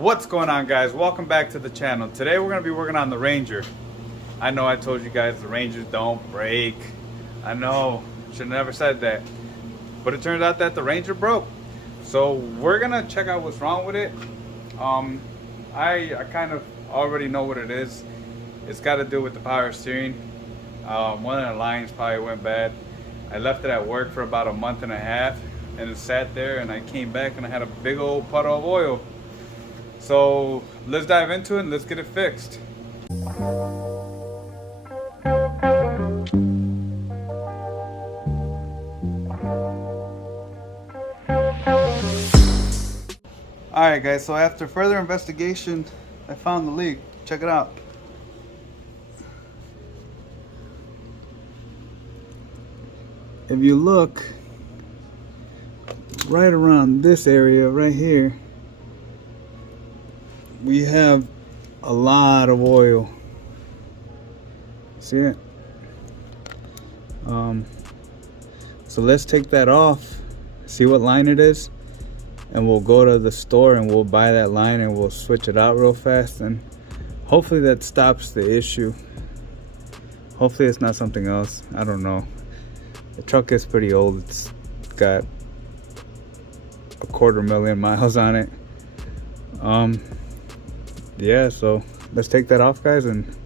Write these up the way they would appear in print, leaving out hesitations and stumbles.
What's going on, guys? Welcome back to the channel. Today we're going to be working on the Ranger. I know I told you guys the Rangers don't break. I know, should have never said that. But it turns out that the Ranger broke. So we're going to check out what's wrong with it. I kind of already know what it is. It's got to do with the power steering. One of the lines probably went bad. I left it at work for about a month and a half and it sat there, and I came back and I had a big old puddle of oil. So let's dive into it and let's get it fixed. Alright guys, so after further investigation, I found the leak. Check it out. If you look right around this area right here, we have a lot of oil. See it? So let's take that off, see what line it is, and we'll go to the store and we'll buy that line and we'll switch it out real fast, and hopefully that stops the issue. Hopefully it's not something else. I don't know. The truck is pretty old. It's got 250,000 miles on it. Yeah, so let's take that off, guys, and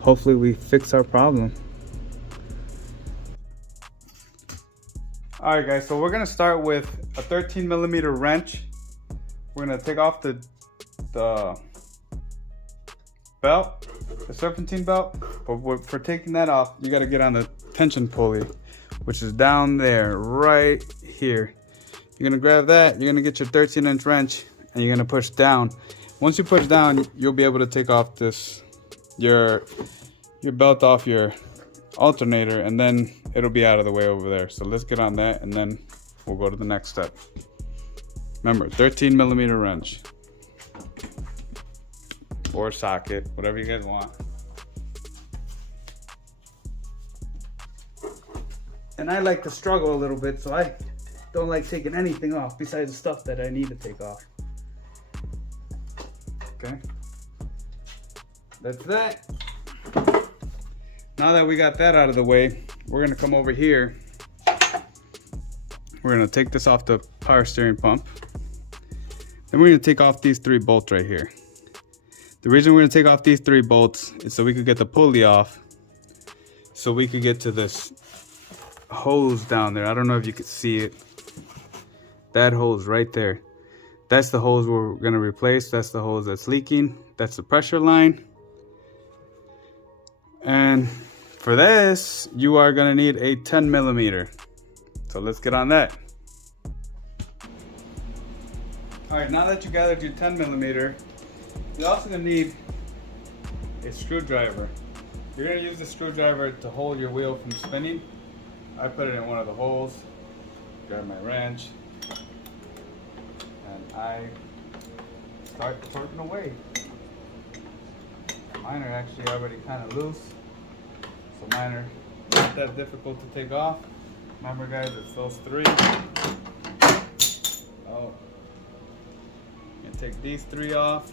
hopefully we fix our problem. Alright guys, so we're gonna start with a 13mm wrench. We're gonna take off the belt, the serpentine belt, but for taking that off, you gotta get on the tension pulley, which is down there, right here. You're gonna grab that, you're gonna get your 13-inch wrench, and you're gonna push down. Once you push down, you'll be able to take off your belt off your alternator, and then it'll be out of the way over there. So let's get on that, and then we'll go to the next step. Remember, 13mm wrench or socket, whatever you guys want. And I like to struggle a little bit, so I don't like taking anything off besides the stuff that I need to take off. Okay, that's that. Now that we got that out of the way, we're gonna come over here. We're gonna take this off the power steering pump. Then we're gonna take off these 3 bolts right here. The reason we're gonna take off these 3 bolts is so we could get the pulley off, so we could get to this hose down there. I don't know if you could see it. That hose right there. That's the hose we're gonna replace. That's the hose that's leaking. That's the pressure line. And for this, you are gonna need a 10mm. So let's get on that. All right, now that you gathered your 10mm, you're also gonna need a screwdriver. You're gonna use the screwdriver to hold your wheel from spinning. I put it in one of the holes, grab my wrench, and I start torquing away. Mine are actually already kind of loose, so mine are not that difficult to take off. Remember guys, it's those 3. Oh, you can take these 3 off.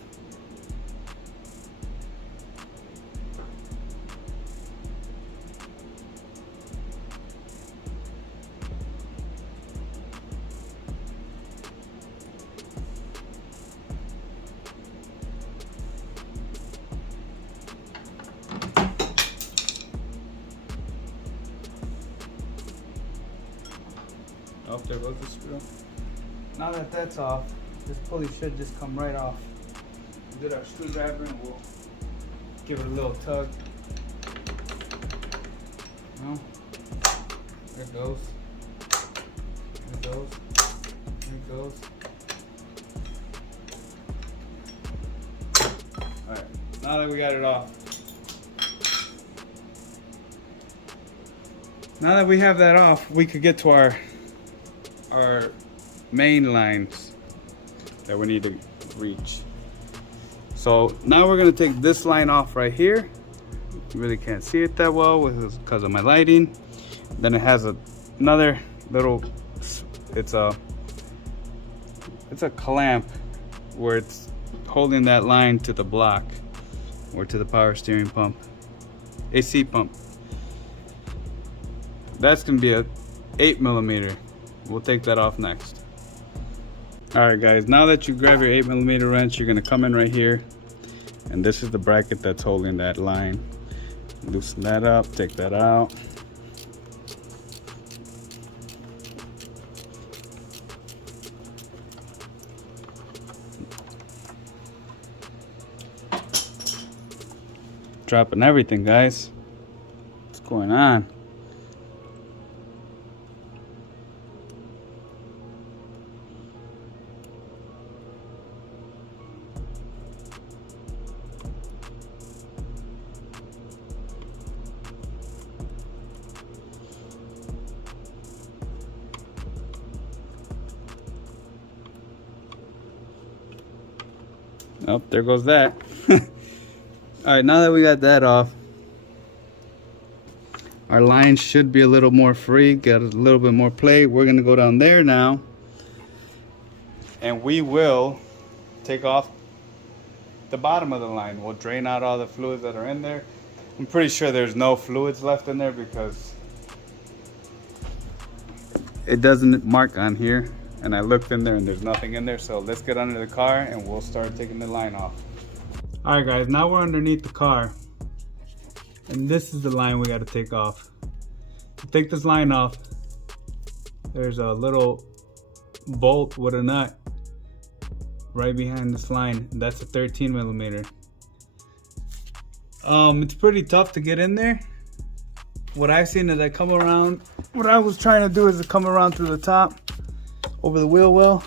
Oh, there goes the screw. Now that that's off, this pulley should just come right off. We'll get our screwdriver and we'll give it a little tug. No, there it goes. There it goes. There it goes. Alright, now that we got it off. Now that we have that off, we could get to our main lines that we need to reach. So now we're going to take this line off right here. You really can't see it that well because of my lighting. Then it has another little, it's a clamp where it's holding that line to the block or to the power steering pump, AC pump. That's gonna be a 8mm. We'll take that off next. Alright guys, now that you grab your 8mm wrench, you're gonna come in right here, and this is the bracket that's holding that line. Loosen that up, take that out. Dropping everything, guys. What's going on? Oh, there goes that. Alright, now that we got that off, our line should be a little more free, get a little bit more play. We're going to go down there now, and we will take off the bottom of the line. We'll drain out all the fluids that are in there. I'm pretty sure there's no fluids left in there because it doesn't mark on here, and I looked in there and there's nothing in there. So let's get under the car and we'll start taking the line off. Alright guys, now we're underneath the car, and this is the line we got to take off. To take this line off, there's a little bolt with a nut right behind this line. That's a 13mm. It's pretty tough to get in there. What I've seen is I come around, what I was trying to do is to come around through the top over the wheel well.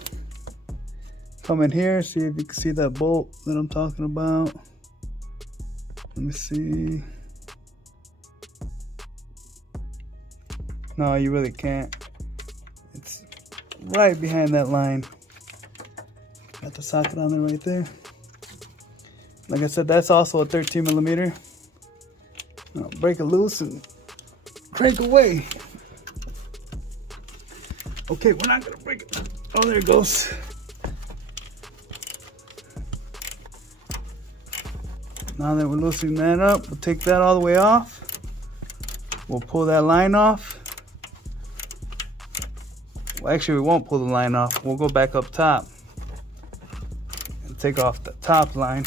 Come in here, see if you can see that bolt that I'm talking about. Let me see. No, you really can't. It's right behind that line. Got the socket on there right there. Like I said, that's also a 13mm. I'll break it loose and crank away. Okay, we're not gonna break it. Oh, there it goes. Now that we're loosening that up, we'll take that all the way off. We'll pull that line off. Well, actually, we won't pull the line off. We'll go back up top and take off the top line.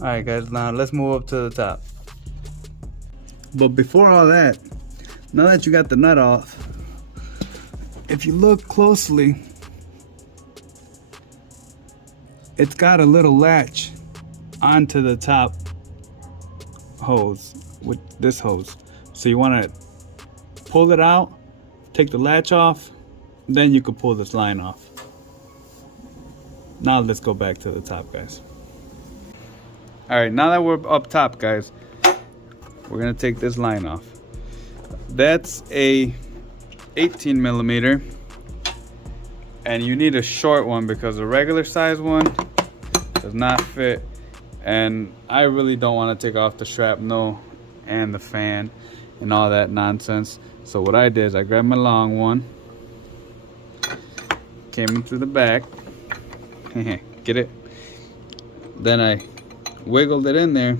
All right, guys, now let's move up to the top. But before all that, now that you got the nut off, if you look closely, it's got a little latch onto the top hose with this hose. So you want to pull it out, take the latch off, then you can pull this line off. Now let's go back to the top, guys. All right, now that we're up top, guys, we're gonna take this line off. That's a 18mm, and you need a short one because a regular size one does not fit, and I really don't want to take off the shrapnel and the fan and all that nonsense. So what I did is I grabbed my long one, came in through the back, get it? Then I wiggled it in there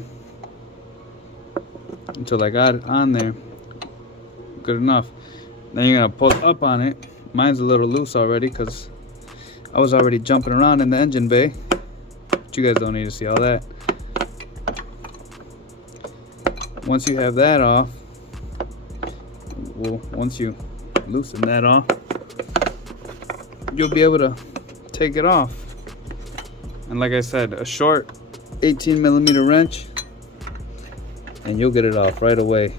until I got it on there good enough. Then you're gonna pull up on it. Mine's a little loose already because I was already jumping around in the engine bay, but you guys don't need to see all that. Once you have that off, well, once you loosen that off, you'll be able to take it off. And like I said, a short 18mm wrench and you'll get it off right away.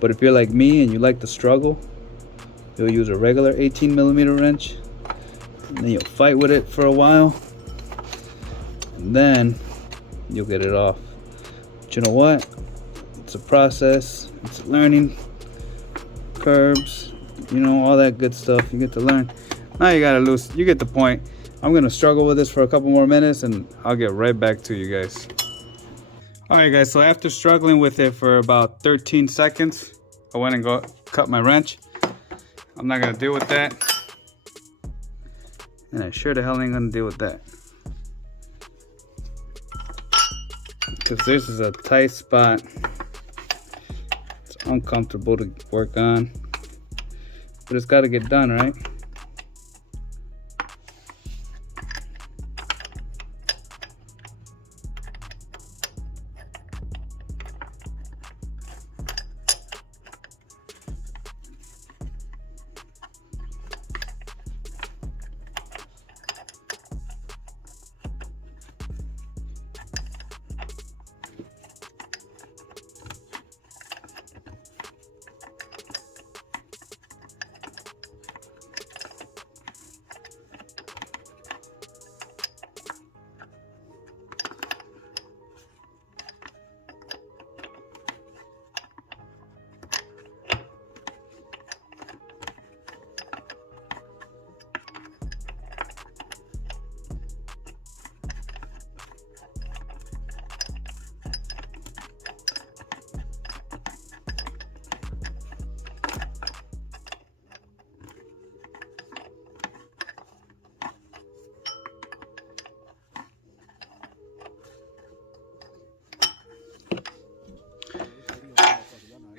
But if you're like me and you like to struggle, you'll use a regular 18mm wrench, and then you'll fight with it for a while, and then you'll get it off. But you know what? It's a process. It's a learning curves, you know, all that good stuff you get to learn. Now you gotta lose. You get the point. I'm gonna struggle with this for a couple more minutes, and I'll get right back to you guys. Alright guys, so after struggling with it for about 13 seconds, I went and cut my wrench. I'm not gonna deal with that. And I sure the hell ain't gonna deal with that. Because this is a tight spot. It's uncomfortable to work on. But it's gotta get done, right?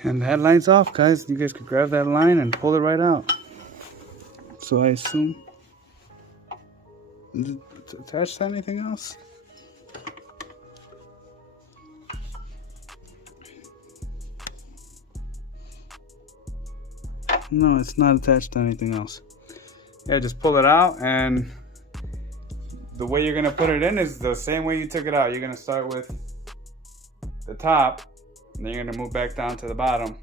And that line's off, guys. You guys could grab that line and pull it right out. So I assume, is it attached to anything else? No, it's not attached to anything else. Yeah, just pull it out, and the way you're gonna put it in is the same way you took it out. You're gonna start with the top, and then you're gonna move back down to the bottom.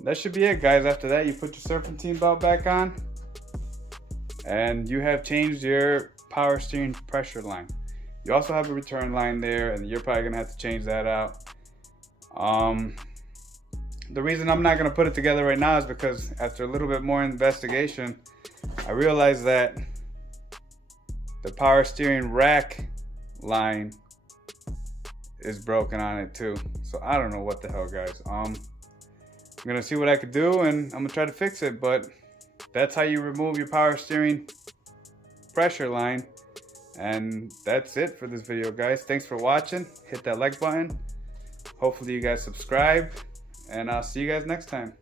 That should be it, guys. After that, you put your serpentine belt back on, and you have changed your power steering pressure line. You also have a return line there, and you're probably gonna have to change that out. The reason I'm not gonna put it together right now is because after a little bit more investigation, I realized that the power steering rack line is broken on it too. So I don't know what the hell, guys. I'm gonna see what I could do, and I'm gonna try to fix it. But that's how you remove your power steering pressure line. And that's it for this video, guys. Thanks for watching. Hit that like button. Hopefully you guys subscribe, and I'll see you guys next time.